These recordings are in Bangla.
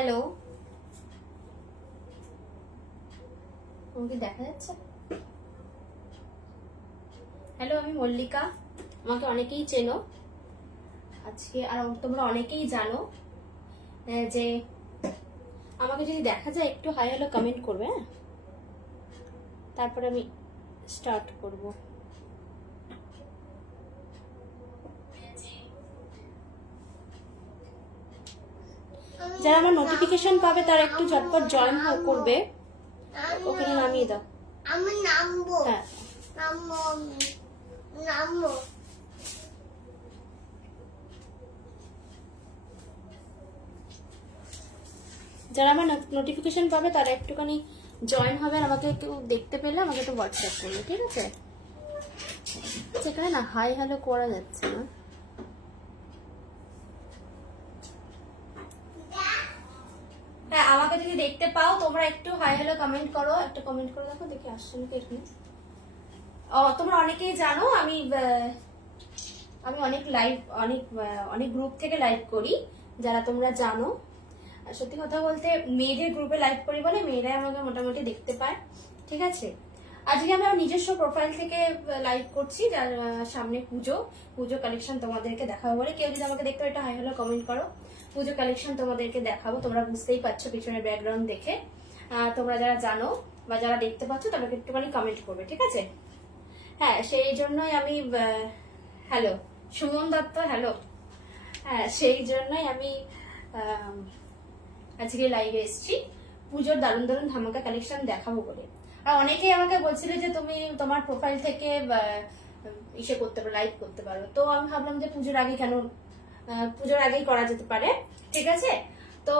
হ্যালো, তোমাকে দেখা যাচ্ছে? হ্যালো, আমি মল্লিকা। আমাকে অনেকেই চেনো আজকে, আর তোমরা অনেকেই জানো যে আমাকে যদি দেখা যায় একটু হাই হ্যালো কমেন্ট করবে। হ্যাঁ, তারপরে আমি স্টার্ট করব। যারা আমার নোটিফিকেশন পাবে তারা একটু ঝটপট জয়েন করবে। ওখানে নামিয়ে দাও। আমি নামবো। হ্যাঁ, নামবো। নামবো। যারা আমার নোটিফিকেশন পাবে তারা একটুখানি জয়েন হবে, আর আমাকে একটু দেখতে পেলে আমাকে একটু হোয়াটসঅ্যাপ করবে, ঠিক আছে? সেখানে না হাই হ্যালো করা যাচ্ছে না। হ্যাঁ, আমাকে যদি দেখতে পাও তোমরা একটু হাই হ্যালো কমেন্ট করো, একটা কমেন্ট করে দেখো, দেখি আসছে নাকি এখানে। তোমরা অনেকেই জানো আমি অনেক লাইভ, অনেক গ্রুপ থেকে লাইভ করি, যারা তোমরা জানো। সত্যি কথা বলতে মেয়েদের গ্রুপে লাইভ করি বলে মেয়েরাই আমাকে মোটামুটি দেখতে পায়, ঠিক আছে? আজকে আমি আমার নিজস্ব প্রোফাইল থেকে লাইভ করছি, যার সামনে পুজো কালেকশন তোমাদেরকে দেখাবো বলে। কেউ যদি আমাকে দেখতে এটা হাই হ্যালো কমেন্ট করো। পুজো কালেকশন তোমাদেরকে দেখাবো, তোমরা বুঝতেই পারছো পিছনের ব্যাকগ্রাউন্ড দেখে। তোমরা যারা জানো বা যারা দেখতে পাচ্ছ তাদেরকে একটুখানি কমেন্ট করবে, ঠিক আছে? হ্যাঁ, সেই জন্যই আমি হ্যালো সুমন দত্ত, হ্যালো। হ্যাঁ, সেই জন্যই আমি আজকে লাইভে এসেছি পুজোর দারুণ দারুণ ধামাকা কালেকশন দেখাবো বলে। আর অনেকেই আমাকে বলছিল যে তুমি তোমার প্রোফাইল থেকে ইসে করতে পারো, লাইভ করতে পারো। তো আমি ভাবলাম যে পুজোর আগে কেন, পুজোর আগেই করা যেতে পারে, ঠিক আছে? তো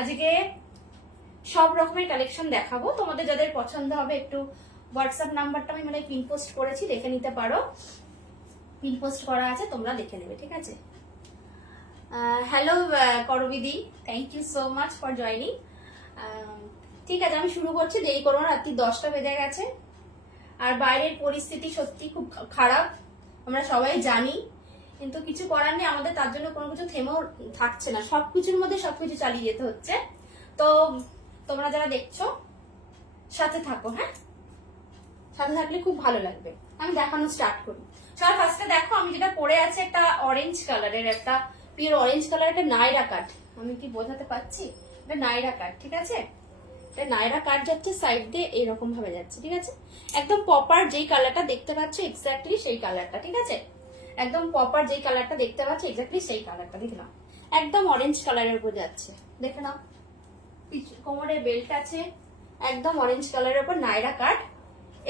আজকে সব রকমের কালেকশন দেখাবো, তোমাদের যাদের পছন্দ হবে একটু হোয়াটসঅ্যাপ নাম্বারটা আমি মানে পিন পোস্ট করেছি, দেখে নিতে পারো। পিন পোস্ট করা আছে, তোমরা দেখে নেবে, ঠিক আছে? হ্যালো করবিদি, thank you so much for joining. ঠিক আছে, আমি শুরু করছি, দেরি করবো না, রাত্রি 10টা বেজে গেছে। আর বাইরের পরিস্থিতি সত্যি খুব খারাপ, আমরা সবাই জানি, কিন্তু কিছু করার নেই। আমাদের তার জন্য কোনো কিছু থেমেও থাকছে না, সবকিছুর মধ্যে সবকিছু চালিয়ে যেতে হচ্ছে। তো তোমরা যারা দেখছো সাথে থাকো, হ্যাঁ, সাথে থাকলে খুব ভালো লাগবে। আমি দেখানো স্টার্ট করি। সবার ফার্স্টে দেখো আমি যেটা পরে আছে, একটা অরেঞ্জ কালারের, একটা পিওর অরেঞ্জ কালারের একটা নাইরা কাট। আমি কি বোঝাতে পারছি? এটা নাইরা কাট, ঠিক আছে? এটা নাইরা কাট যাচ্ছে সাইড দিয়ে এরকম ভাবে যাচ্ছে, ঠিক আছে? একদম প্রপার যেই কালারটা দেখতে পাচ্ছ এক্স্যাক্টলি সেই কালারটা, ঠিক আছে? একদম প্রপার যেই কালারটা দেখতে পাচ্ছ এক্স্যাক্টলি সেই কালারটা, দেখে নাও। একদম অরেঞ্জ কালারের উপর যাচ্ছে, দেখে নাও। কোমরে বেল্ট আছে, একদম অরেঞ্জ কালারের উপর নাইরা কাট।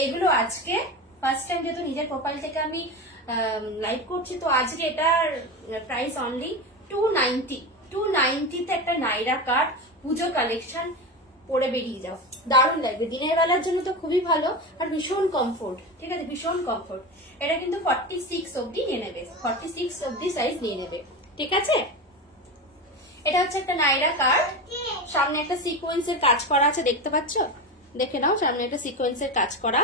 এগুলো আজকে ফার্স্ট টাইম, যেহেতু নিজের প্রোফাইল থেকে আমি লাইভ করছি, তো আজকে এটার প্রাইস অনলি 290। 290-তে একটা নাইরা কাট পুজো কালেকশন পরে বেরিয়ে যাও, দারুণ লাগবে। দিনের বেলার জন্য তো খুবই ভালো, আর ভীষণ কমফোর্ট, ঠিক আছে? ভীষণ কমফোর্ট। এটা কিন্তু 46 অব্দি নিয়ে নেবে, 46 অব্দি সাইজ নিয়ে নেবে, ঠিক আছে? এটা হচ্ছে একটা নাইরা কাট, সামনে একটা সিকোয়েন্সের কাজ করা আছে, দেখতে পাচ্ছ? দেখে নাও, সামনে একটা সিকোয়েন্সের কাজ করা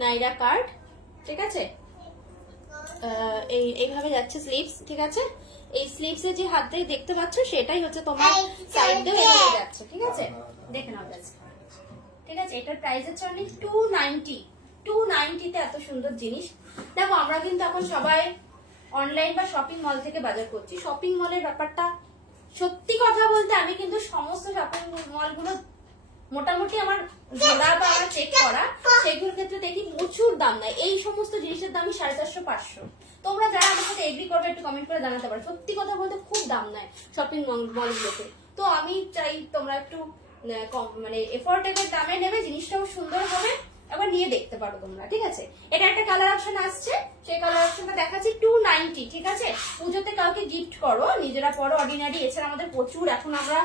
নাইরা কাট, ঠিক আছে? এইভাবে যাচ্ছে স্লিভস, ঠিক আছে? এই স্লিভস এর যে হাত দিয়ে দেখতে পাচ্ছ সেটাই হচ্ছে তোমার সাইড দিয়ে এভাবে যাচ্ছে, ঠিক আছে? দেখে নাও জাস্ট, ঠিক আছে? এটার প্রাইস হচ্ছে অনলি 290। 290-তে এত সুন্দর জিনিস। দেখো, আমরা কিন্তু এখন সবাই অনলাইন বা শপিং মল থেকে বাজার করছি। শপিং মলের ব্যাপারটা সত্যি কথা বলতে আমি কিন্তু সমস্ত শপিং মলগুলো মোটামুটি আমার ঘোরা বা আমার চেক করা, সেগুলোর ক্ষেত্রে দেখি প্রচুর দাম নেয়। এই সমস্ত জিনিসের দামই 450-500। তোমরা যারা আমার সাথে এগ্রি করবে একটু কমেন্ট করে জানাতে পারো। সত্যি কথা বলতে খুব দাম নেয় শপিং মলগুলোতে। তো আমি চাই তোমরা একটু কম, মানে এফোর্ডেবল দামে নেবে, জিনিসটাও সুন্দর হবে, আবার নিয়ে দেখতে পারো তোমরা, ঠিক আছে? এটা একটা কালার অপশন আসছে, সেই কালার অপশনটা দেখাচ্ছি 290, ঠিক আছে? পুজোতে কাউকে গিফট করো, নিজেরা পরো অর্ডিনারি। এছাড়া আমাদের প্রচুর, এখন আমরা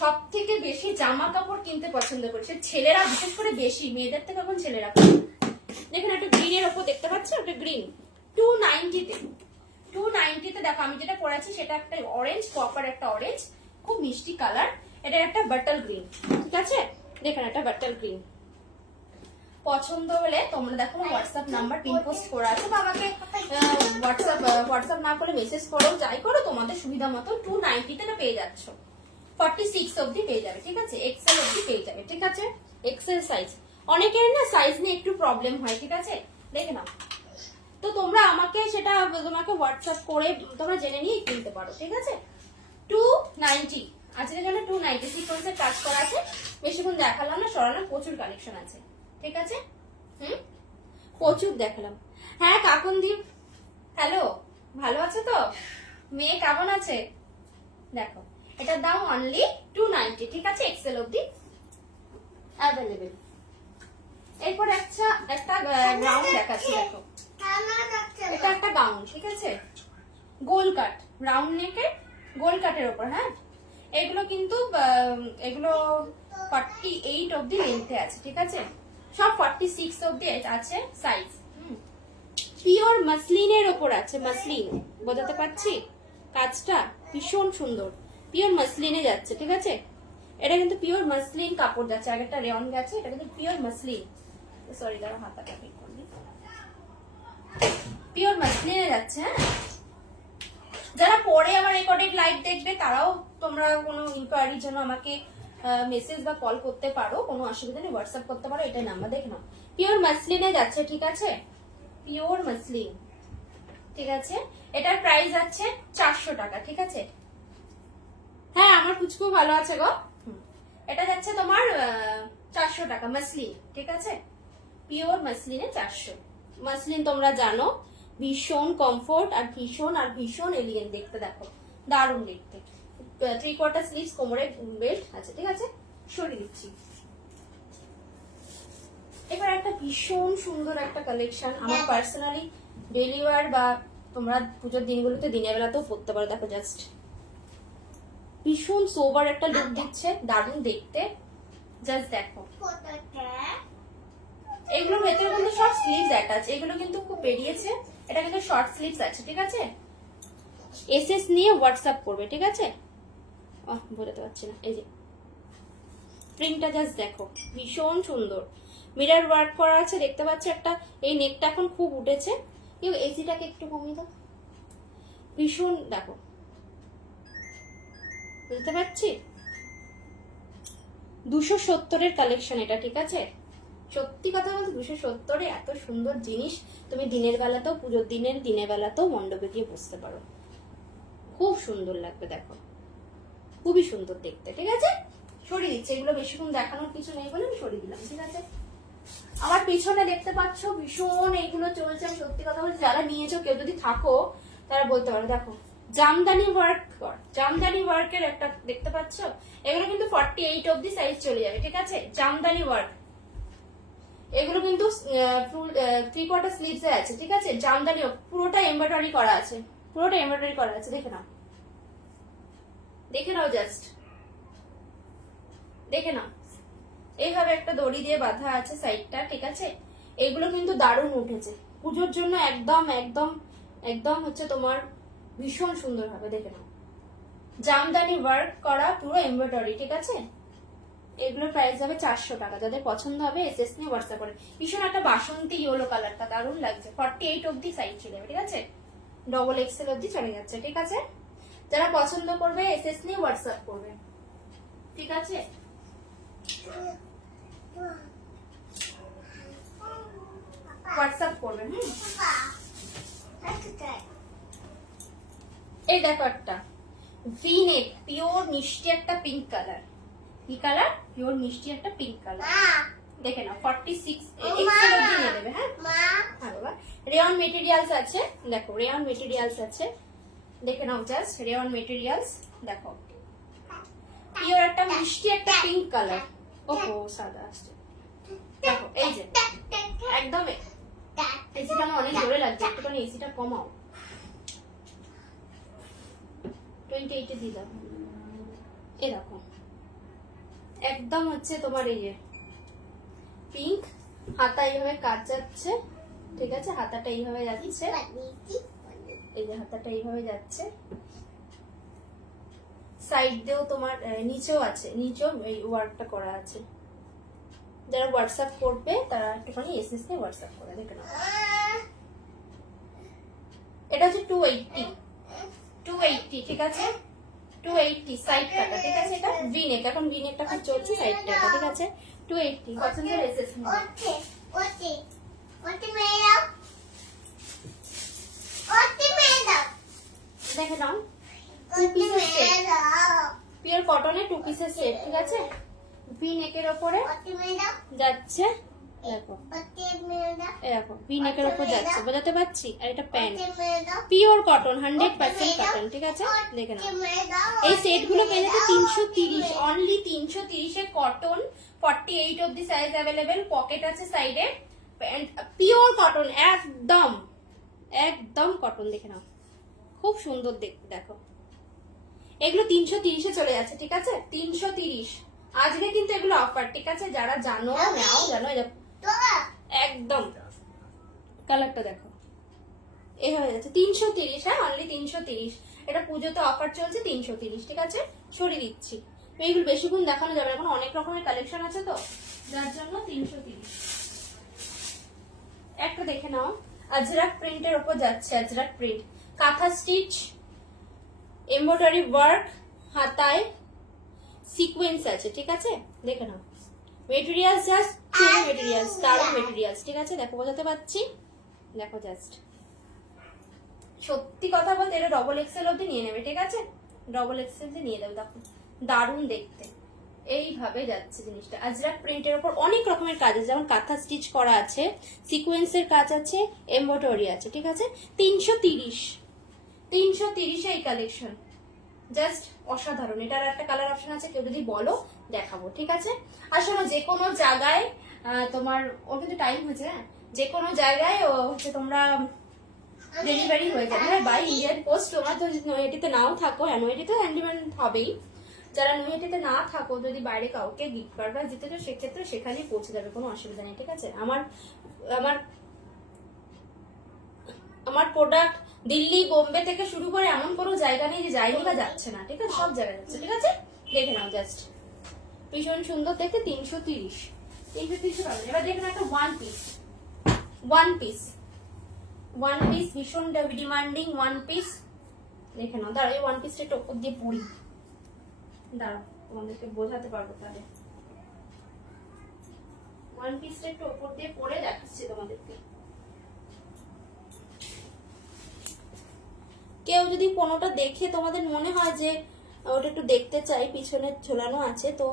সব থেকে বেশি জামা কাপড় কিনতে পছন্দ করি, সে ছেলেরা বিশেষ করে বেশি, মেয়েদের থেকে এখন ছেলেরা। দেখুন একটা গ্রিনের ওপর দেখতে পাচ্ছ, একটা গ্রিন 290-তে। 290-তে দেখো আমি যেটা পরেছি সেটা একটা অরেঞ্জ, প্রপার একটা অরেঞ্জ, খুব মিষ্টি কালার। এটা একটা বাটল গ্রিন, ঠিক আছে? দেখেন একটা বাটল গ্রিন, পছন্দ হলে তোমরা দেখো হোয়াটসঅ্যাপ নাম্বার পিন পোস্ট করা আছে, বা আমাকে হোয়াটসঅ্যাপ না করে মেসেজ করো, যাই করো তোমাদের সুবিধা মতো 290 তে পেয়ে যাচ্ছ। 46 অবধি পেয়ে যাবে, ঠিক আছে, এক্সেল অবধি পেয়ে যাবে, ঠিক আছে, এক্সেল সাইজ। অনেকের না সাইজ নিয়ে একটু প্রবলেম হয়, ঠিক আছে, দেখে নাও। তো তোমরা আমাকে সেটা তোমাকে হোয়াটসঅ্যাপ করে তোমরা জেনে নিয়ে কিনতে পারো, ঠিক আছে। 290 আজকের জন্য 290 সিকোয়েন্সের কাজ করা আছে। বেশিক্ষণ দেখালাম না, সরালাম, প্রচুর কালেকশন আছে, ঠিক আছে। প্রচুর দেখালাম। হ্যাঁ কাকুনদীপ, হ্যালো, ভালো আছে তো? মেয়ে কেমন আছে? দেখো এটার দাম অনলি 290, ঠিক আছে, এক্সেল অবধি অ্যাভেলেবেল। এরপর একটা গাউন দেখাচ্ছি, দেখো এটা একটা গাউন, ঠিক আছে, গোল কাট, রাউন্ড নেকে গোল কাটের ওপর। হ্যাঁ এগুলো কিন্তু এগুলো 48 অবধি লেন্থে আছে, ঠিক আছে, সব 46 অবধি আছে সাইজ। পিওর মাসলিনের ওপর আছে, মাসলিন, বোঝাতে পারছি? কাজটা ভীষণ সুন্দর, পিওর মাসলিনে যাচ্ছে, ঠিক আছে। এটা কিন্তু পিওর মাসলিন কাপড় যাচ্ছে, আগেরটা রেয়ন গেছে, এটা কিন্তু পিওর মাসলিন। সরি দাঁড়া, হাতাটা ঠিক করবি। পিওর মাসলিনে যাচ্ছে। হ্যাঁ যারা পরে আমার রেকর্ডেড লাইভ দেখবে তারাও তোমরা কোনো ইনকোয়ারির জন্য আমাকে মেসেজ বা কল করতে পারো, কোনো অসুবিধা নেই, হোয়াটসঅ্যাপ করতে পারো, এটাই নাম্বার, দেখে নাও। পিওর মাসলিনে যাচ্ছে, ঠিক আছে, পিওর মাসলিন, ঠিক আছে। এটার প্রাইস আছে 400 টাকা, ঠিক আছে। হ্যাঁ আমার পুচকু ভালো আছে গো। এটা যাচ্ছে তোমার 400 টাকা মাসলিন, ঠিক আছে, পিওর মাসলিনে 400। মাসলিন তোমরা জানো ভীষণ কমফোর্ট আর ভীষণ এলিগেন্ট দেখতে, দেখো দারুণ দেখতে। 3/4 স্লিভস, কোমরে বেল্ট আছে, ঠিক আছে, সরিয়ে দিচ্ছি। এবার একটা ভীষণ সুন্দর একটা কালেকশন, আমার পার্সোনালি ডেইলি ওয়্যার বা তোমরা পুজোর দিনগুলোতে দিনের বেলাতেও পরতে পারো। দেখো জাস্ট ভীষণ সোবার একটা লুক দিচ্ছে, দারুণ দেখতে, জাস্ট দেখো। এগুলোর ভেতরে কিন্তু সব স্লিভস অ্যাটাচ, এগুলো কিন্তু খুব বেরিয়েছে, এটা কিন্তু শর্ট স্লিভস আছে, ঠিক আছে। এসএস নিয়ে হোয়াটসঅ্যাপ করবে, ঠিক আছে। বোঝাতে পারছি না, এই যে প্রিন্টটা জাস্ট দেখো, ভীষণ সুন্দর, মিরর ওয়ার্ক করা আছে, দেখতে পাচ্ছ একটা। এই নেকটা এখন খুব উঠেছে, কেউ এসিটাকে একটু কমিয়ে দাও, ভীষণ দেখো, বুঝতে পারছি। 270-এর কালেকশন এটা, ঠিক আছে। সত্যি কথা বলতে 270-এ এত সুন্দর জিনিস তুমি দিনের বেলাতেও, পুজোর দিনের বেলাতেও মণ্ডপে গিয়ে বসতে পারো, খুব সুন্দর লাগবে, দেখো খুবই সুন্দর দেখতে, ঠিক আছে। সরিয়ে দিচ্ছে, এগুলো বেশিক্ষণ দেখানোর কিছু নেই বলে আমি সরিয়ে দিলাম, ঠিক আছে। আমার পিছনে দেখতে পাচ্ছ ভীষণ এইগুলো চলছে, আমি সত্যি কথা বলছি, যারা নিয়েছো কেউ যদি থাকো তারা বলতে পারো। দেখো জামদানি ওয়ার্কের একটা দেখতে পাচ্ছ, এগুলো কিন্তু 48 অবধি সাইজ চলে যাবে, ঠিক আছে, জামদানি ওয়ার্ক। এগুলো কিন্তু 3/4 স্লিভস এ আছে, ঠিক আছে, জামদানি, পুরোটা এমব্রয়ডারি করা আছে, দেখে নাও জাস্ট, দেখে নাও। এইভাবে একটা দড়ি দিয়ে বাঁধা আছে সাইডটা, ঠিক আছে। এগুলো কিন্তু দারুণ উঠেছে পুজোর জন্য, একদম একদম একদম হচ্ছে তোমার ভীষণ সুন্দর হবে, দেখে নাও। জামদানি ওয়ার্ক করা পুরো এমব্রয়ডারি, ঠিক আছে। এগুলোর প্রাইস হবে 400 টাকা। যাদের পছন্দ হবে এসএস নিয়ে হোয়াটসঅ্যাপ করে। ভীষণ একটা বাসন্তী ইয়েলো কালারটা দারুণ লাগছে, 48 অবধি সাইজ চলে যাবে, ঠিক আছে, ডবল এক্সেল অবধি চলে যাচ্ছে, ঠিক আছে। যারা পছন্দ করবে এসএস নিয়ে হোয়াটসঅ্যাপ করবে, ঠিক আছে। হোয়াটসঅ্যাপ করবে। এই দেখো একটা ভি নেক, পিওর মিষ্টি একটা পিঙ্ক কালার, কি কালার, পিওর মিষ্টি একটা পিঙ্ক কালার, দেখে নাও। 46 এক্সেল অবধি নিয়ে নেবে। হ্যাঁ হ্যাঁ বাবা, রেয়ন মেটেরিয়ালস আছে, দেখো রেয়ন মেটেরিয়ালস আছে, দেখে নাও জাস্ট, রেয়ন মেটেরিয়ালস দেখো, পিওর একটা মিষ্টি একটা পিঙ্ক কালার। ওহো সাদা আসছে, দেখো এই যে একদম। এসিটা আমার অনেক জোরে লাগছে, একটুখানি এসিটা কমাও, 28 দিয়ে দাও। এ দেখো একদম হচ্ছে তোমার এই যে পিঙ্ক, হাতা এইভাবে কাজ যাচ্ছে, ঠিক আছে, হাতাটা এইভাবে যাচ্ছে, এই যে হাতাটা এইভাবে যাচ্ছে, সাইড দিয়েও তোমার নিচেও আছে, নিচেও এই ওয়ার্কটা করা আছে, যারা হোয়াটসঅ্যাপ করবে তারা একটুখানি এসএস কে হোয়াটসঅ্যাপ করে দেখে নাও। এটা হচ্ছে 280 ঠিক আছে, 280 সাইড কাটা ঠিক আছে। এটা ভিনেক, এখন ভিনেকটা খুব চলছে, সাইড কাটা ঠিক আছে। 280 পছন্দের এসএস ওকে ওকে ওকে ম্যাডাম, ওকে ম্যাডাম, দেখে নাও। ওকে ম্যাডাম, পিওর কটনের 2 পিসের সেট ঠিক আছে। ভি নেকের উপরে ওকে ম্যাডাম, যাচ্ছে, দেখো ওকে ম্যাডাম, দেখো ভি নেকের উপর যাচ্ছে, বোঝাতে পারছি। আর এটা pant okay madam, pure cotton 100% cotton ঠিক আছে। দেখে নাও ওকে ম্যাডাম, এই সেটগুলো পেয়ে যাচ্ছে 330, অনলি 330 এ কটন, 48 অবধি সাইজ অ্যাভেলেবেল, পকেট আছে সাইডে, পিওর কটন একদম একদম কটন। দেখে নাও খুব সুন্দর দেখতে, দেখো এগুলো 330 এ চলে যাচ্ছে ঠিক আছে। 330 আজকে কিন্তু এগুলো অফার ঠিক আছে, যারা জানো নাও জানো। এই দেখো, তোরা একদম কালারটা দেখো এই হয়ে যাচ্ছে 330, হ্যাঁ অনলি 330। এটা পুজোতে অফার চলছে 330 ঠিক আছে। সরিয়ে দিচ্ছি, এইগুলো বেশিক্ষণ দেখানো যাবে, এখন অনেক রকমের কালেকশন আছে তো যার জন্য 330। একটা দেখে নাও, আজরাক প্রিন্টের উপর যাচ্ছে, আজরাক প্রিন্ট, কাঁথা স্টিচ, এমব্রয়ডারি ওয়ার্ক, হাতায় সিকোয়েন্স আছে ঠিক আছে। দেখে নাও মেটেরিয়ালস জাস্ট মেটেরিয়ালস, দারুণ মেটেরিয়ালস ঠিক আছে। দেখো বোঝাতে পারছি, দেখো জাস্ট সত্যি কথা বলতে এটা ডবল এক্সেল অবধি নিয়ে নেবে ঠিক আছে, ডবল এক্সেল দিয়ে নিয়ে দেবে। দেখো দারুণ দেখতে, এইভাবে যাচ্ছে জিনিসটা। আজরাক প্রিন্টের উপর অনেক রকমের কাজ আছে, যেমন কাঁথা স্টিচ করা আছে, সিকোয়েন্সের কাজ আছে, এমব্রয়ডারি আছে ঠিক আছে। 330 এই কালেকশন জাস্ট অসাধারণ। এটার একটা কালার অপশন আছে, কেউ যদি বলো দেখাবো ঠিক আছে। আর শোনো যে কোনো জায়গায় তোমার, ওর কিন্তু টাইম হয়েছে, হ্যাঁ যে কোনো জায়গায় হচ্ছে তোমরা ডেলিভারি হয়ে যাবে, হ্যাঁ বাই ইন্ডিয়ান পোস্ট। তোমরা তো নৈহাটিতে নাও থাকো, হ্যাঁ নৈহাটিতে হ্যান্ডিম্যান হবেই, যারা নৈহাটিতে না থাকো যদি বাইরে কাউকে গিফট কার্ড দিতে চাও সেক্ষেত্রে সেখানেই পৌঁছে যাবে, কোনো অসুবিধা নেই ঠিক আছে। আমার আমার আমার প্রোডাক্ট দিল্লি বোম্বে থেকে শুরু করে এমন কোনো জায়গা নেই যে যায়নি বা যাচ্ছে না ঠিক আছে, সব জায়গায় যাচ্ছে ঠিক আছে। দেখে নাও জাস্ট ভীষণ সুন্দর দেখতে, 330 পাবেন। এবার দেখে নাও একটা ওয়ান পিস ভীষণ ডিমান্ডিং ওয়ান পিস। দেখে নাও, দাঁড়াও এই ওয়ান পিসটা একটু ওপর দিয়ে পরি, দাঁড়াও তোমাদেরকে বোঝাতে পারবো তাহলে। ওয়ান পিসটা একটু ওপর দিয়ে পরে দেখাচ্ছি তোমাদেরকে। কেউ যদি কোনোটা দেখে তোমাদের মনে হয় যে ওটা একটু দেখতে চাই, পিছনে ঝোলানো আছে, তো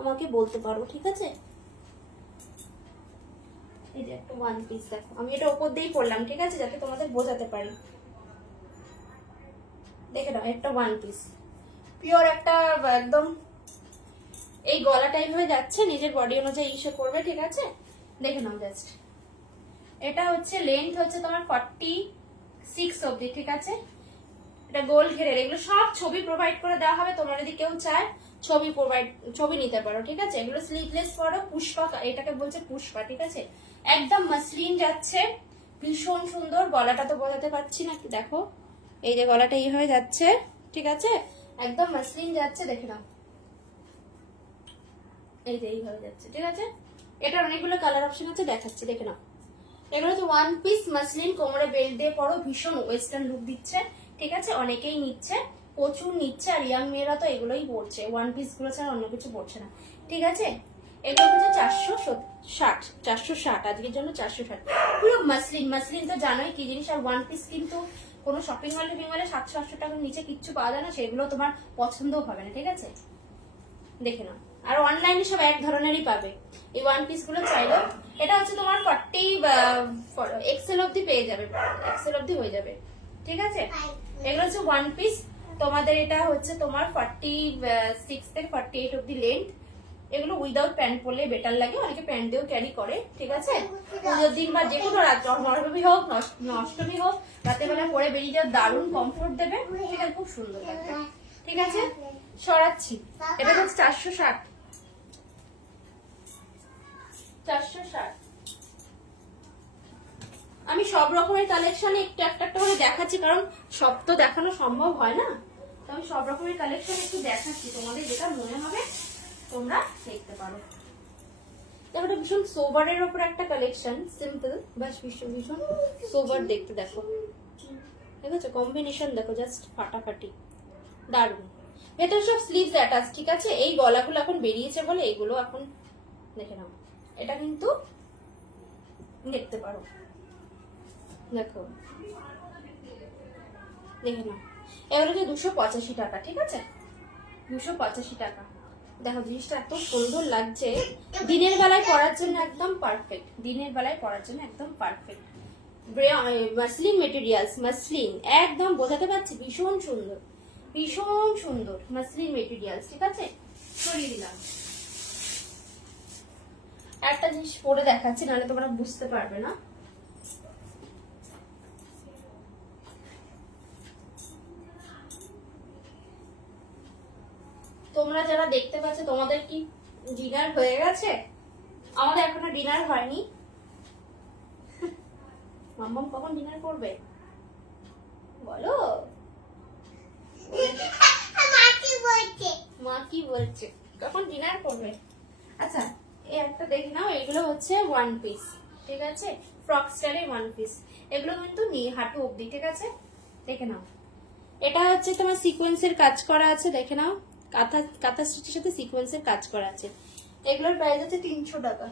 আমাকে বলতে পারো ঠিক আছে। এই যে একটা ওয়ান পিস দেখো, আমি এটা উপর দিয়েই পরলাম ঠিক আছে, যাতে তোমাদের বোঝাতে পারি। দেখে নাও একটা ওয়ান পিস পিওর একটা একদম, এই গলা টাইপ হয়ে যাচ্ছে, নিজের বডি অনুযায়ী ইসে করবে ঠিক আছে। দেখে নাও জাস্ট, এটা হচ্ছে লেন্থ হচ্ছে তোমার 46 অবধি ঠিক আছে। এটা গোল ঘেরের, এগুলো সব ছবি প্রোভাইড করে দেওয়া হবে, তোমরা যদি কেউ চায় ছবি নিতে পারো ঠিক আছে। এগুলো স্লিভলেস পরো, পুষ্পা, এটাকে বলছে পুষ্পা ঠিক আছে। একদম মাসলিন যাচ্ছে, ভীষণ সুন্দর। গলাটা তো বোঝাতে পারছি না, দেখো এই যে গলাটা এই হয়ে যাচ্ছে ঠিক আছে, একদম মাসলিন যাচ্ছে। দেখে নাও এই যে এইভাবে যাচ্ছে ঠিক আছে। এটার অনেকগুলো কালার অপশন আছে, দেখাচ্ছি দেখে নাও। এগুলো হচ্ছে ওয়ান পিস মাসলিন, কোমরে বেল্ট দিয়ে পরো, ভীষণ ওয়েস্টার্ন লুক দিচ্ছে ঠিক আছে। অনেকেই নিচ্ছে, প্রচুর নিচ্ছে, আর ইয়াং মেয়েরা তো এগুলোই পরছে, ওয়ান পিস গুলো ছাড়া অন্য কিছু পরছে না ঠিক আছে। এগুলো হচ্ছে 460 আজকের জন্য 460, পুরো মাসলিন তো জানোই কি জিনিস। আর ওয়ান পিস কিন্তু কোনো শপিং মল 700-800 টাকার নিচে কিচ্ছু পাওয়া যায় না, সেগুলো তোমার পছন্দও হবে না ঠিক আছে। দেখে নাও, আর অনলাইনে সব এক ধরনেরই পাবে এই ওয়ান পিস গুলো চাইলেও। এটা হচ্ছে তোমার 40 এক্সেল অবধি পেয়ে যাবে, এক্সেল অবধি হয়ে যাবে ঠিক আছে। এগুলো হচ্ছে ওয়ান পিস তোমাদের, এটা হচ্ছে তোমার 46 থেকে 48 অবধি লেন্থ। এগুলো উইদাউট প্যান্ট পরলে বেটার লাগে, অনেকে প্যান্ট দিয়েও ক্যারি করে ঠিক আছে। পুজোর দিন বা যে কোনো রাত, নবমী হোক অষ্টমী হোক, রাতের বেলা পরে বেরিয়ে যাও, দারুণ কমফোর্ট দেবে ঠিক আছে, খুব সুন্দর লাগবে ঠিক আছে। সরাচ্ছি, এটা হচ্ছে 460। আমি সব রকমের কালেকশনে একটু একটা করে দেখাচ্ছি, কারণ সব তো দেখানো সম্ভব হয় না, তো আমি সব রকমের কালেকশন একটু দেখাচ্ছি, তোমাদের যেটা মনে হবে তোমরা দেখতে পারো। দেখো এটা ভীষণ সোবারের ওপর একটা কালেকশন, সিম্পল বাস ভীষণ ভীষণ সোবার দেখতে। দেখো ঠিক আছে, কম্বিনেশন দেখো জাস্ট ফাটাফাটি, দারুণ। ভেতরে সব স্লিভস অ্যাটাচ, ঠিক আছে। এই গলাগুলো এখন বেরিয়েছে বলে এইগুলো এখন দেখে নাও। এটা কিন্তু দেখতে পারো, দেখো দেখে নাও। এগুলো যে 285 টাকা, ঠিক আছে, 285 টাকা। দেখো জিনিসটা এত সুন্দর লাগছে, দিনের বেলায় পরার জন্য একদম পারফেক্ট, দিনের বেলায় পরার জন্য একদম পারফেক্ট। মাসলিন মেটেরিয়ালস, মাসলিন একদম বোঝাতে পারছি, ভীষণ সুন্দর, ভীষণ সুন্দর মাসলিন মেটেরিয়ালস, ঠিক আছে। সরিয়ে দিলাম। একটা জিনিস পরে দেখাচ্ছি, নাহলে তোমরা বুঝতে পারবে না। তোমরা যারা দেখতে পাচ্ছ তোমাদের কি ডিনার হয়ে গেছে? আমাদের এখনো ডিনার হয়নি। মাম্মাম কখন ডিনার করবে বলো? মা কি বলছে কখন ডিনার করবে? আচ্ছা এই একটা দেখে নাও, এগুলো হচ্ছে ওয়ান পিস, ঠিক আছে, ফ্রক স্টাইলের ওয়ান পিস। এগুলো কিন্তু হাঁটু অবধি, ঠিক আছে, দেখে নাও। এটা হচ্ছে তোমার সিকোয়েন্সের কাজ করা আছে, দেখে নাও, কাঁথা কাঁথা স্টিচের সাথে সিকোয়েন্সের কাজ করা আছে। এগুলোর প্রাইস আছে 300 টাকা।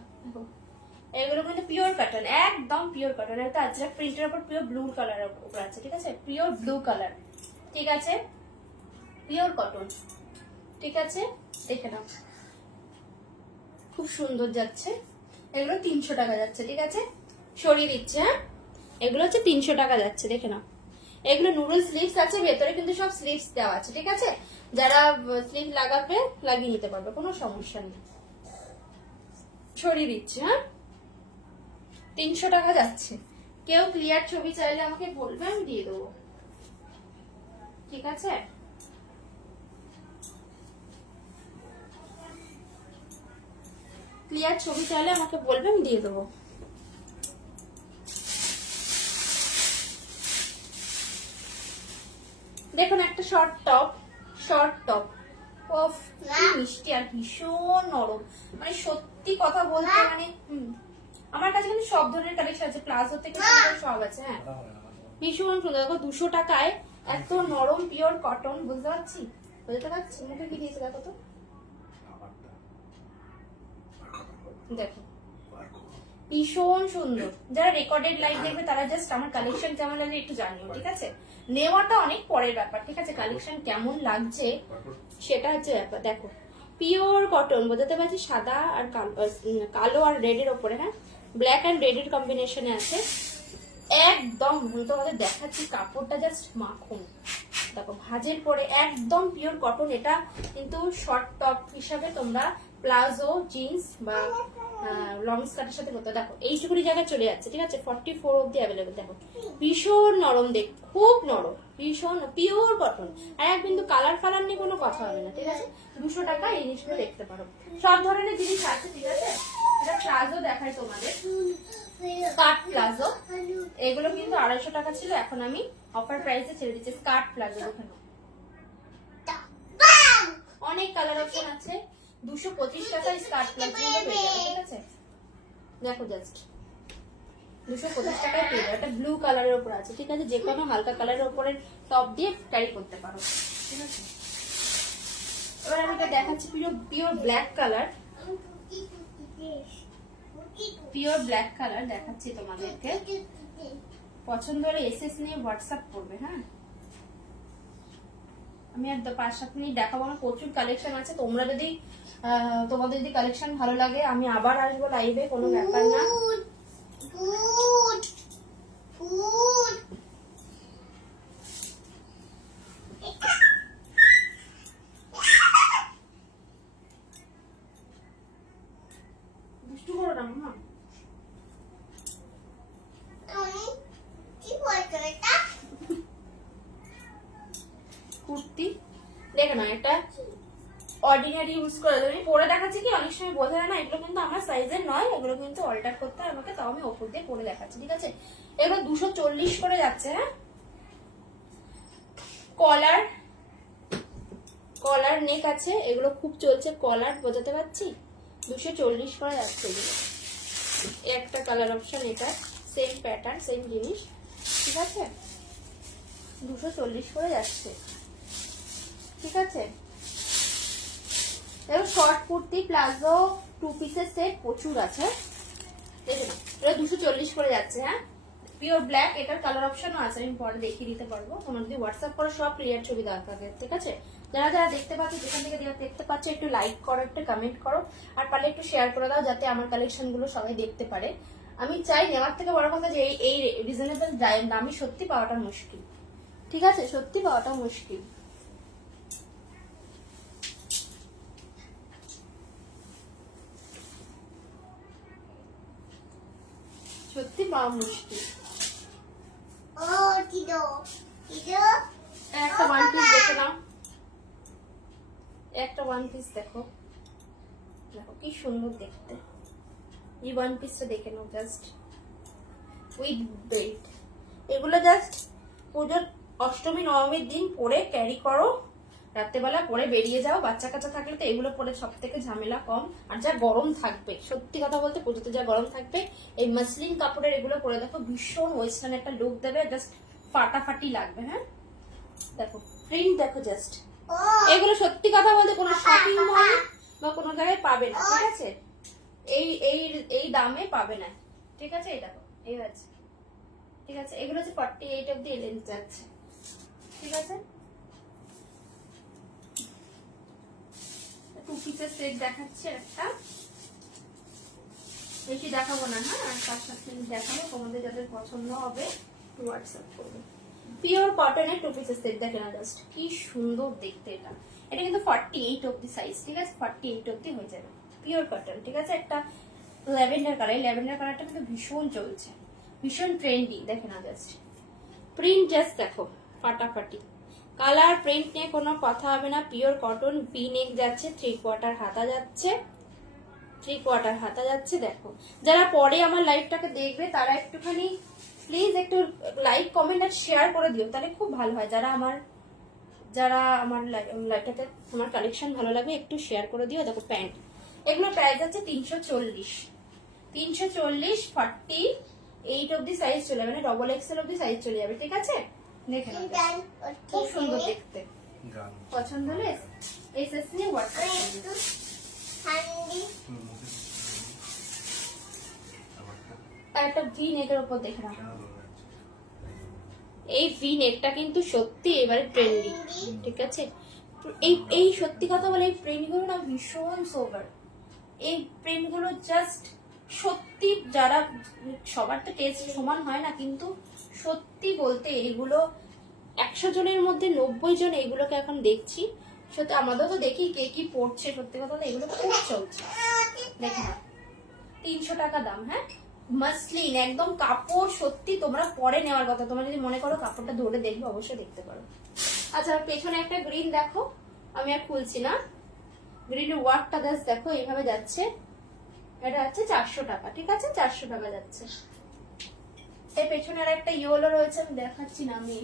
এগুলো কিন্তু পিওর কটন, একদম পিওর কটন। এটা আজরাক প্রিন্টের উপর পিওর ব্লু কালারের উপর আছে, ঠিক আছে, পিওর ব্লু কালার, ঠিক আছে, পিওর কটন, ঠিক আছে, দেখে নাও খুব সুন্দর যাচ্ছে। এগুলো 300 টাকা যাচ্ছে, ঠিক আছে, সরিয়ে দিচ্ছে। হ্যাঁ এগুলো হচ্ছে 300 টাকা যাচ্ছে, দেখে নাও। এগুলো নুডল স্লিভস আছে, ভেতরে কিন্তু সব স্লিভস দেওয়া আছে, ঠিক আছে। যারা স্লিভ লাগাবে লাগিয়ে নিতে পারবে, কোনো সমস্যা নেই। সরিয়ে দিচ্ছে। হ্যাঁ 300 টাকা যাচ্ছে। কেউ ক্লিয়ার ছবি চাইলে আমাকে বলবে, আমি দিয়ে দেবো, ঠিক আছে। ক্লিয়ার ছবি চাইলে আমাকে বলবে, আমি দিয়ে দেবো। দেখুন একটা শর্ট টপ, শর্ট টপ, ওফ কি মিষ্টি আর ভীষণ নরম, মানে সত্যি কথা বলতে মানে আমার কাছে কিন্তু সব ধরনের কালেকশন আছে, প্লাজো থেকে সব আছে। হ্যাঁ ভীষণ সুন্দর। দেখো 200 টাকায় এত নরম পিওর কটন, বুঝতে পারছি, বুঝতে পারছি। মুখে কি দিয়েছে দেখো তো, দেখো ভীষণ সুন্দর। যারা রেকর্ডেড লাইভ দেখবে তারা জাস্ট আমার কালেকশন কেমন লাগছে একটু জানিও, ঠিক আছে। নেওয়াটা অনেক পরের ব্যাপার, ঠিক আছে, কালেকশন কেমন লাগছে সেটা হচ্ছে ব্যাপার। দেখো পিওর কটন, বোঝাতে পারছি, সাদা আর কালো আর রেড এর ওপরে, হ্যাঁ ব্ল্যাক এন্ড রেড এর কম্বিনেশনে আছে। একদম তোমাদের দেখাচ্ছি, কাপড়টা জাস্ট মাখন, দেখো ভাঁজের পরে একদম পিওর কটন। এটা কিন্তু শর্ট টপ হিসাবে তোমরা প্লাজো, জিন্স বা লং স্কার্টের সাথে করতে। দেখো এইটুকুনি জায়গায় চলে যাচ্ছে, ঠিক আছে, 44 অব্দি অ্যাভেলেবেল। দেখো ভীষণ নরম, দেখ খুব নরম, ভীষণ পিওর কটন। আর কিন্তু কালার ফালার নিয়ে কোনো কথা হবে না, ঠিক আছে। 200 টাকা এই জিনিসগুলো দেখতে পারো, সব ধরনের জিনিস আছে, ঠিক আছে। এটা প্লাজো দেখাই তোমাদের, স্কার্ট প্লাজো। এগুলো কিন্তু 250 টাকা ছিল, এখন আমি অফার প্রাইসে ছেড়ে দিচ্ছি। স্কার্ট প্লাজো দেখে নাও, অনেক কালার অপশন আছে। 225 টাকায় স্কার্ট প্লাজো পেয়ে যাবে, ঠিক আছে। দেখো জাস্ট 225 টাকায় পেয়ে যাবে। এটা ব্লু কালারের উপর আছে, ঠিক আছে, যে কোনো হালকা কালারের উপরে টপ দিয়ে ক্যারি করতে পারো, ঠিক আছে। এবার আমি এটা দেখাচ্ছি pure black colour, pure black colour দেখাচ্ছি তোমাদেরকে। পছন্দ হলে এসএস নিয়ে হোয়াটসঅ্যাপ করবে। হ্যাঁ আমি আর 5-7 মিনিট দেখাবো না, প্রচুর কালেকশন আছে। তোমরা যদি তোমাদের যদি কালেকশন ভালো লাগে আমি আবার আসবো লাইভে, কোনো ব্যাপার না। দুষ্টু করো না মামা। কুর্তি দেখো না, এটা অর্ডিনারি ইউজ করে আমি পরে দেখাচ্ছি, কি অনেক সময় বোঝা যায় না। এগুলো কিন্তু আমার সাইজের নয়, এগুলো কিন্তু অল্টার করতে হয় আমাকে, তাও আমি ওপর দিয়ে পরে দেখাচ্ছি, ঠিক আছে। এগুলো 240 করে যাচ্ছে। হ্যাঁ কলার, কলার নেক আছে, এগুলো খুব চলছে কলার, বোঝাতে পারছি, 240 করে যাচ্ছে এগুলো। একটা কালার অপশন, এটা সেম প্যাটার্ন সেম জিনিস, ঠিক আছে, 240 করে যাচ্ছে, ঠিক আছে। এবার শর্ট কুর্তি প্লাজো 2 পিসের সেট প্রচুর আছে, দেখে নাও। এটা 240 করে যাচ্ছে। হ্যাঁ, পিওর ব্ল্যাক, এটার কালার অপশনও আছে, আমি পরে দেখিয়ে দিতে পারবো। তোমরা যদি হোয়াটসঅ্যাপ করো সব ক্লিয়ার ছবি দেওয়া থাকে, ঠিক আছে। যারা যারা দেখতে পাচ্ছ, যেখান থেকে দেখতে পাচ্ছ, একটু লাইক করো, একটু কমেন্ট করো, আর পারলে একটু শেয়ার করে দাও, যাতে আমার কালেকশন গুলো সবাই দেখতে পারে। আমি চাই, নেওয়ার থেকে বড় কথা যে এই রিজনেবল দামই সত্যি পাওয়াটা মুশকিল, ঠিক আছে, সত্যি পাওয়াটা মুশকিল। সত্যি পাওয়া মুশকিল। ও দিদো দিদো একটা ওয়ান পিস দেখে নাও, একটা ওয়ান পিস দেখো, দেখো কি সুন্দর দেখতে। এই ওয়ান পিসটা দেখে নাও, জাস্ট উইথ বেল্ট। এগুলো জাস্ট পুজোর অষ্টমী নবমীর দিন পরে ক্যারি করো, রাত্রেবেলা পরে বেরিয়ে যাও। বাচ্চা কাচ্চা থাকলে তো এগুলো পরে সব থেকে ঝামেলা কম। আর যা গরম থাকবে, সত্যি কথা বলতে পুজোতে যা গরম থাকবে, এই মাসলিন কাপড়ের এগুলো পরে দেখো, ভীষণ ওয়েস্টার্ন একটা লুক দেবে, জাস্ট ফাটাফাটি লাগবে। হ্যাঁ, দেখো প্রিন্ট দেখো জাস্ট। ও এগুলো সত্যি কথা বলতে কোনো শপিং মল বা কোনো জায়গায় পাবে না, ঠিক আছে, এই এই এই দামে পাবে না, ঠিক আছে। এই দেখো, এই আছে, ঠিক আছে। এগুলো হচ্ছে 48 অব্দি লেন্থ যাচ্ছে, ঠিক আছে। 2 পিসের সেট দেখাচ্ছি একটা, বেশি দেখাবো না। হ্যাঁ, আর তার সাথে দেখাবো, তোমাদের যাদের পছন্দ হবে হোয়াটসঅ্যাপ করবে। পিওর কটনের 2 পিসের সেট দেখে না, জাস্ট কি সুন্দর দেখতে। এটা এটা কিন্তু 48 অব্দি সাইজ, ঠিক আছে, 48 অব্দি হয়ে যাবে। পিওর কটন, ঠিক আছে। একটা ল্যাভেন্ডার কালার, ল্যাভেন্ডার কালারটা কিন্তু ভীষণ চলছে, ভীষণ ট্রেন্ডি, দেখে না জাস্ট প্রিন্ট, জাস্ট দেখো ফাটাফাটি। কালার প্রিন্ট নিয়ে কোনো কথা হবে না। পিওর কটন, ভি নেক যাচ্ছে, 3/4 হাতা যাচ্ছে, 3/4 হাতা যাচ্ছে। দেখো, যারা পরে আমার লাইভটাকে দেখবে তারা একটুখানি প্লিজ একটু লাইক কমেন্ট আর শেয়ার করে দিও, তাহলে খুব ভালো হয়। যারা আমার লাইভটাতে আমার কালেকশন ভালো লাগবে একটু শেয়ার করে দিও। দেখো প্যান্ট, এগুলো প্রাইস আছে 340, 48 অব্দি সাইজ চলে যাবে, মানে XXL অব্দি সাইজ চলে যাবে, ঠিক আছে। দেখে নাও, খুব সুন্দর দেখতে। পছন্দ হলে এসএস নিয়ে হোয়াটসঅ্যাপ করে দিও। হান্ডি আর একটা ভি নেকের উপর দেখে নাও, এই ভি নেকটা কিন্তু সত্যি এবারে ট্রেন্ডি, ঠিক আছে। এই সত্যি কথা বলে, এই প্রিন্ট গুলো না ভীষণ সোবার। এই প্রিন্ট গুলো জাস্ট সত্যি, যারা সবার তো টেস্ট সমান হয় না, কিন্তু সত্যি বলতে এইগুলো 100 জনের মধ্যে 90 জন এইগুলোকে এখন দেখছি। সত্যি আমাদের তো দেখি কে কি পড়ছে, সত্যি কথা বলে এগুলো খুব চলছে। দেখে না, 300 টাকা দাম। হ্যাঁ, মাসলিন একদম কাপড়, সত্যি তোমরা পরে নেওয়ার কথা। তোমরা যদি মনে করো কাপড়টা ধরে দেখবে, অবশ্যই দেখতে পারো। আচ্ছা, পেছনে একটা গ্রিন দেখো, আমি আর খুলছি না। গ্রিনের ওয়ার্কটা জাস্ট দেখো, এইভাবে যাচ্ছে। এটা হচ্ছে 400 টাকা, ঠিক আছে, 400 টাকা যাচ্ছে। এর পেছনে আর একটা ইয়েলো রয়েছে, আমি দেখাচ্ছি না, আমি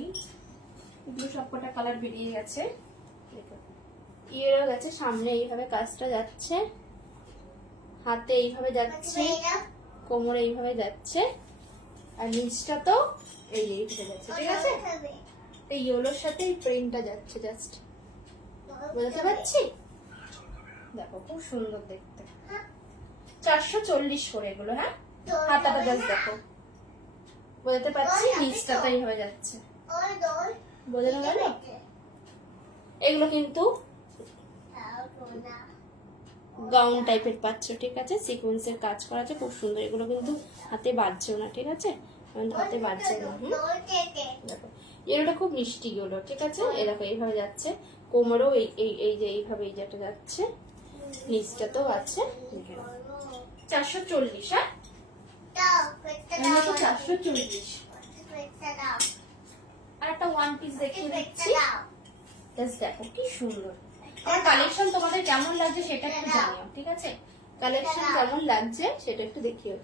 এগুলো সবকটা কালার বেরিয়ে গেছে। ইয়েলো গেছে, সামনে এইভাবে কাজটা যাচ্ছে, হাতে এইভাবে যাচ্ছে, কোমরে এইভাবে যাচ্ছে, আর নিচটা তো এইভাবে যাচ্ছে, ঠিক আছে। এই ইয়েলোর সাথে এই প্রিন্টটা যাচ্ছে, জাস্ট বুঝতে পারছি। দেখো খুব সুন্দর দেখতে, 440 করে এগুলো। হ্যাঁ, হাতাটা জাস্ট দেখো, বুঝতে পারছি। নিচটা তো এইভাবে যাচ্ছে, বোঝানো গেল। এগুলো কিন্তু গাউন টাইপের পাচ্ছ, ঠিক আছে, সিকোয়েন্সের কাজ করা আছে, খুব সুন্দর। এগুলো কিন্তু হাতে বাজছেও না, ঠিক আছে, হাতে বাজছে না। দেখো এগুলো খুব মিষ্টি গুলো, ঠিক আছে। এরকম এইভাবে যাচ্ছে, কোমরেও এই যে এইভাবে এই যেটা যাচ্ছে, নিচটা তো আছে। 440। হ্যাঁ, 440। আর একটা ওয়ান পিস দেখিয়ে দিচ্ছি, দেখো কি সুন্দর। আমার কালেকশন তোমাদের কেমন লাগছে সেটা একটু জানিও, ঠিক আছে। কালেকশন কেমন লাগছে সেটা একটু দেখিও,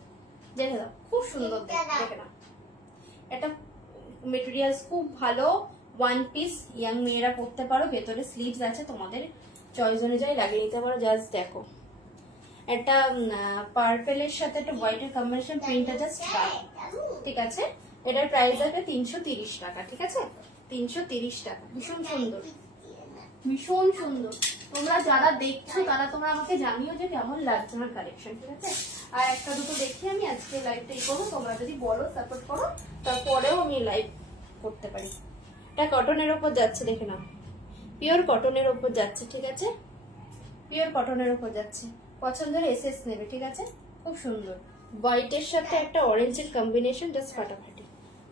দেখে দাও, খুব সুন্দর দেখে নাও। এটা মেটেরিয়ালস খুব ভালো, ওয়ান পিস, ইয়াং মেয়েরা পরতে পারো। ভেতরে স্লিভস আছে, তোমাদের চয়েস অনুযায়ী লাগিয়ে নিতে পারো। জাস্ট দেখো, একটা পার্পেলের সাথে একটা হোয়াইটের কম্বিনেশন, প্রিন্টটা জাস্ট ঠিক আছে। এটার প্রাইস আছে 330 টাকা, ঠিক আছে, 330 টাকা। ভীষণ সুন্দর, ভীষণ সুন্দর। তোমরা যারা দেখছো তারা তোমরা আমাকে জানিও যে কেমন লাগছে আমার কালেকশন, ঠিক আছে। আর একটা দুটো দেখি আমি আজকে লাইভটাই করবো, তোমরা যদি বলো সাপোর্ট করো তারপরেও আমি লাইভ করতে পারি। এটা কটনের ওপর যাচ্ছে, দেখে নাও, পিওর কটনের ওপর যাচ্ছে, ঠিক আছে, পিওর কটনের ওপর যাচ্ছে। পছন্দের এসএস নেবে, ঠিক আছে, খুব সুন্দর। হোয়াইটের সাথে একটা অরেঞ্জের কম্বিনেশন, জাস্ট ফাটাফাটি,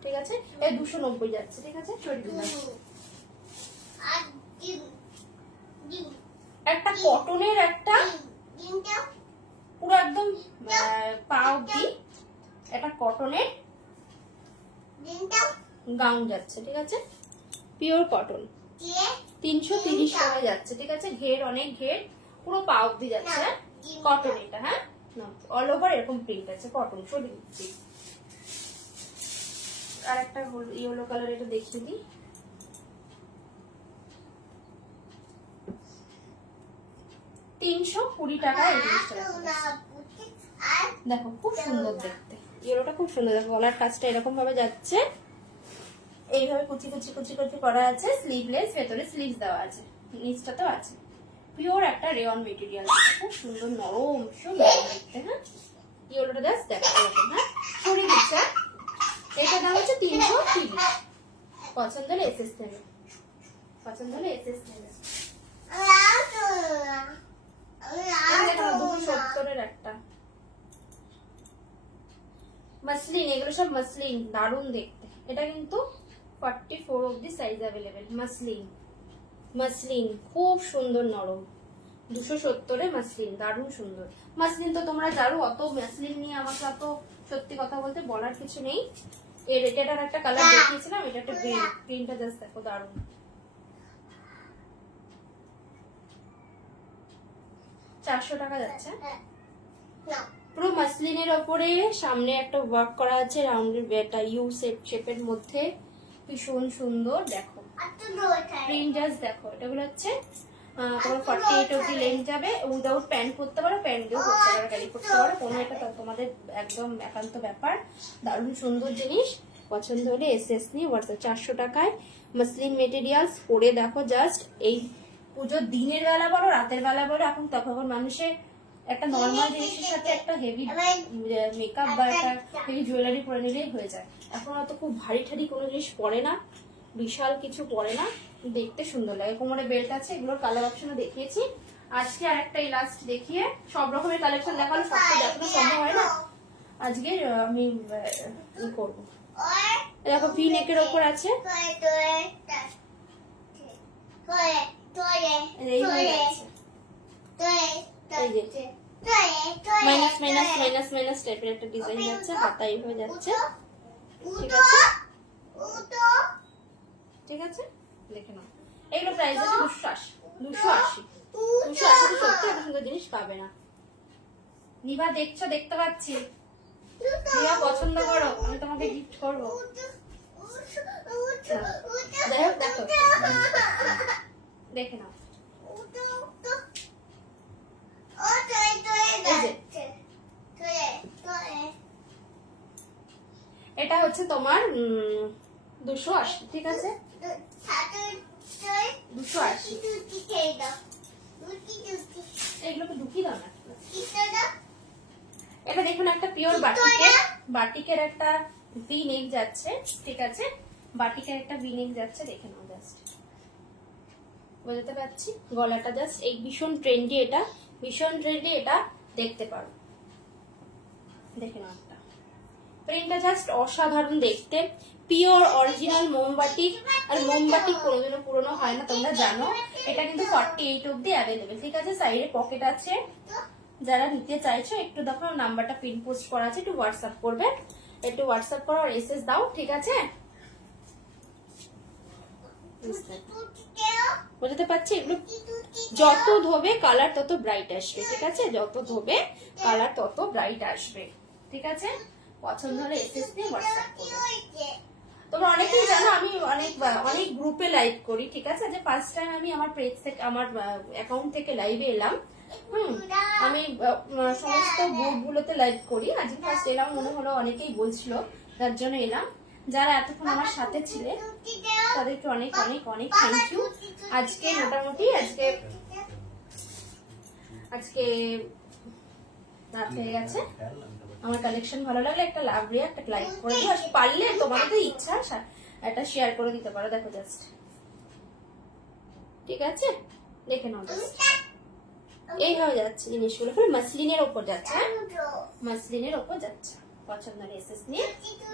ঠিক আছে। এই 290 যাচ্ছে, ঠিক আছে, সরিয়ে দিলাম। আর ডিম ডিম একটা কটনের একটা ডিমটা পুরো একদম পা অব্দি একটা কটনের ডিমটা গাউন যাচ্ছে, ঠিক আছে, পিওর কটন, দিয়ে 330 টাকা যাচ্ছে, ঠিক আছে। ঘের অনেক ঘের, পুরো পা অব্দি যাচ্ছে, কটন এটা, হ্যাঁ, অল ওভার এরকম প্রিন্ট আছে, কটন। সরিয়ে দিচ্ছি। আর একটা ইয়েলো কালার, এটা দেখিয়ে দিই। $320 টাকা, এই জিনিসটা আর দেখো খুব সুন্দর দেখতে। ইয়েলোটা খুব সুন্দর, দেখো গলার কাজটা এরকম ভাবে যাচ্ছে, এইভাবে কুচি কুচি কুচি কুচি করা আছে, স্লিভলেস, ভেতরে স্লিভস দেওয়া আছে, নিচটাতেও আছে। পিওর একটা রেয়ন মেটেরিয়াল, খুব সুন্দর নরম, ভীষণ নরম দেখতে, হ্যাঁ। ইয়েলোটা জাস্ট দেখো এরকম, হ্যাঁ, সরিয়ে দিচ্ছে। এটার দাম হচ্ছে 330। পছন্দ হলে এসএস নেবে, পছন্দ হলে এসএস নেবে। এই দেখো 270 একটা মাসলিন, এগুলো সব মাসলিন, দারুণ দেখতে। এটা কিন্তু 44 অবধি সাইজ অ্যাভেলেবেল। মাসলিন, মাসলিন খুব সুন্দর নরম, 270 মাসলিন, দারুণ সুন্দর। মাসলিন তো তোমরা জানো, অত মাসলিন নিয়ে আমাকে অত সত্যি কথা বলতে বলার কিছু নেই। এর এটার একটা কালার দেখিয়েছিলাম, এটা একটা প্রিন্টটা জাস্ট দেখো, দারুণ। $400 যাচ্ছে। পুরো মাসলিনের ওপরে সামনে একটা ওয়ার্ক করা আছে, রাউন্ডের এটা ইউ শেপের মধ্যে, ভীষণ সুন্দর। দেখো প্রিন্ট জাস্ট দেখো, এটাগুলো হচ্ছে তোমার 48 অবধি লেন্থ যাবে, উইদাউট প্যান্ট করতে পারো, প্যান্ট দিয়েও করতে পারো, ক্যারি করতে পারো, কোনো একটা তোমাদের একদম একান্ত ব্যাপার। দারুণ সুন্দর জিনিস, পছন্দ হলে এসএস নিয়ে হোয়াটসঅ্যাপ। 400 টাকায় মাসলিন মেটেরিয়ালস, পরে দেখো জাস্ট। এই পুজোর দিনের বেলা বলো রাতের বেলা বলো, এখন তখন মানুষের একটা নর্মাল জিনিসের সাথে একটা হেভি মেকআপ বা একটা হেভি জুয়েলারি পরে নিলেই হয়ে যায়। এখন অত খুব ভারী ঠারি কোনো জিনিস পরে না, বিশাল কিছু পরে না, দেখতে সুন্দর লাগে। কোমরে বেল্ট আছে, এগুলোর কালার অপশনও দেখিয়েছি। আজকে আর একটা লাস্ট দেখিয়ে সব রকমের কালেকশন দেখালো, সব তো দেখানো সম্ভব হয় না। আজকে আমি ই করবো, দেখো ভি নেকের ওপর আছে, এইভাবে যাচ্ছে, এই যে মাইনাস মাইনাস মাইনাস মাইনাস টাইপের একটা ডিজাইন যাচ্ছে, হাতা এইভাবে যাচ্ছে, ঠিক আছে, ঠিক আছে, দেখে নাও। এগুলো প্রাইস আছে 280 280 সত্যি এত সুন্দর জিনিস পাবে না। নিভা দেখছো, দেখতে পাচ্ছি, নিভা পছন্দ করো, আমি তোমাকে গিফট করবো। যাই হোক দেখো, দেখে নাও, এটা হচ্ছে তোমার 280, ঠিক আছে, 280। এগুলোকে ঢুকিয়ে দাও না। এটা দেখুন একটা পিওর বাটিকের একটা ভি নেক যাচ্ছে, ঠিক আছে, বাটিকের একটা ভি নেক যাচ্ছে, দেখে নাও জাস্ট, বুঝতে পারছি। গলাটা জাস্ট এই ভীষণ ট্রেন্ডি, এটা ভীষণ ট্রেন্ডি, এটা দেখতে পারো, দেখে নাও। একটা প্রিন্টটা জাস্ট অসাধারণ দেখতে, পিওর অরিজিনাল মোমবাটি। আর মোমবাটি কোনোদিনও পুরনো হয় না, তোমরা জানো। এটা কিন্তু 48 অবধি অ্যাভেলেবেল, ঠিক আছে। সাইডে পকেট আছে, যারা নিতে চাইছো একটু দেখো, নাম্বারটা পিন পোস্ট করা আছে, একটু হোয়াটসঅ্যাপ করবে, একটু হোয়াটসঅ্যাপ করো আর এসএস দাও, ঠিক আছে। বুঝতে পারছি। এগুলো যত ধোবে কালার তত ব্রাইট আসবে, ঠিক আছে, যত ধোবে কালার তত ব্রাইট আসবে, ঠিক আছে। পছন্দ হলে এসএস দিয়ে হোয়াটসঅ্যাপ করবে। তোমরা অনেকেই জানো আমি অনেক গ্রুপে লাইভ করি, ঠিক আছে? যে ফার্স্ট টাইম আমি আমার পেজ থেকে আমার অ্যাকাউন্ট থেকে লাইভে এলাম। আমি সমস্ত গ্রুপগুলোতে লাইভ করি, আজকে ফার্স্ট এলাম, মনে হলো অনেকেই বলছিল, তার জন্য এলাম। যারা এতক্ষণ আমার সাথে ছিলে তাদেরকে অনেক অনেক অনেক থ্যাংক ইউ। আজকে মোটামুটি আজকে রাত হয়ে গেছে। আমার কালেকশন ভালো লাগলে একটা লাভলি একটা লাইক করে দিও, আর পারলে তোমাদের তো ইচ্ছা একটা শেয়ার করে দিতে পারো। দেখো জাস্ট, ঠিক আছে? দেখে নাও জাস্ট, এইভাবে যাচ্ছে জিনিসগুলো, পুরো মাসলিনের ওপর যাচ্ছে, মাসলিনের ওপর যাচ্ছে। পছন্দের এসএস নিয়ে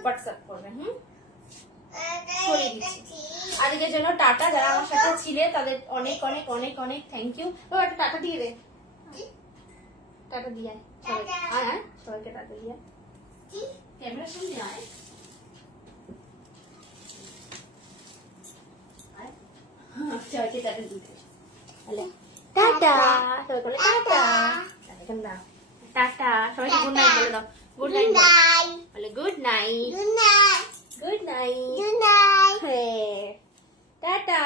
হোয়াটসঅ্যাপ করবে। সরিয়ে দিচ্ছি। আজকের জন্য টাটা। যারা আমার সাথে ছিলে তাদের অনেক অনেক অনেক অনেক থ্যাংক ইউ। একটা টাটা দিয়ে দে, টাটা দিয়ে আয়, সবাইকে টাটা দিয়ে ক্যামেরার সামনে আয়। সবাইকে টাটা দিতে টাটা, সবাই বলে টাটা, টাটা, সবাইকে গুড নাইট বলে দাও। গুড নাইট বলে, good night, Good night. Good night, Good night. Tata.